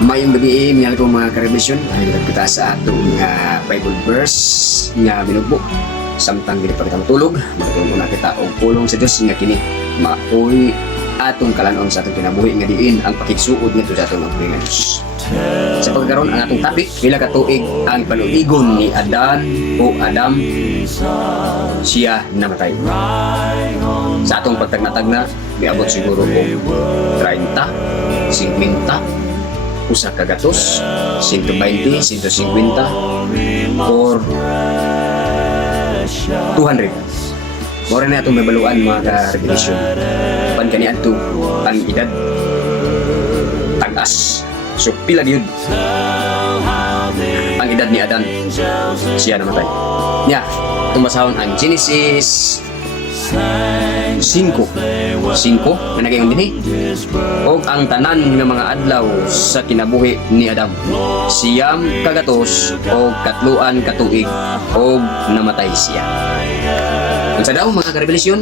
Mayong gabi, minahal ko mga karebisyon. Ay kita sa atong Bible verse nga binugbo. Samtang dili pa kita matulog, magtulog na kita og pulong sa Dios nga kini maoy atong kalanon sa atong kinabuhi nga diin ang pakigsuod nito sa atong mga Diyos. Sa pagkaroon ang atong topic, pila ka tuig ang panuligon ni Adan o Adam, siya namatay. Sa atong pagtagnatagna, miabot siguro og 30, 50, usa ka gatos, 120, 150, or 200. Mora na itong mabaluan mga ka-revelation. Pan kani adto ang edad tagas. So pila gyud ang edad ni Adan, siya namatay. Nya, tumasahon ang Genesis 5 na nagayon dinhi og ang tanan nga mga adlaw sa kinabuhi ni Adam, siyam kagatos og katluan katuig og namatay siya. Unsa daw mga karevelasyon,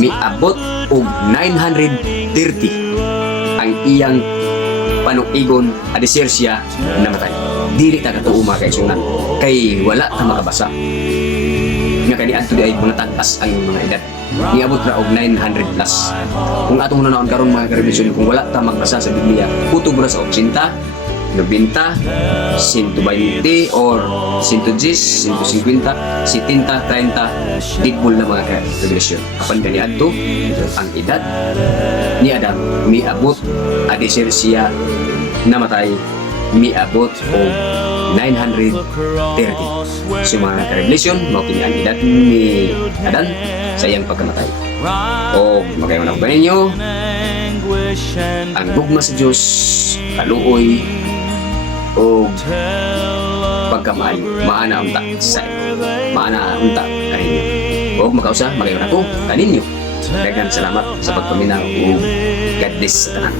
miabot og 930 ang iyang panuigon adisir siya namatay. Dili ta katuo mga kaigsunan kay wala ta makabasa nga kani adto ay mga tagas ang mga edad. Niabot ra og 900 plus. Kung atong nanaon karon mga karevelasyon, kung wala ta magbasa sa Biblia, kutob ra sa 80, 90, 120 or 110, 150, 70, 30 digpul na mga karevelasyon. Apan kani adto ang edad ni Adam miabot adisir siya namatay, miabot og 930. So mga ka-revelation, mao kini ang edad ni Adan sa iyang pagkamatay. O magayon ako ba ninyo? Ang gugma sa Diyos, kaluoy, o pagkamaayo, maana unta sa maana unta kaninyo. O magkausa, magayon ako kaninyo. Daghang salamat sa pagpaminaw o God bless sa tanan.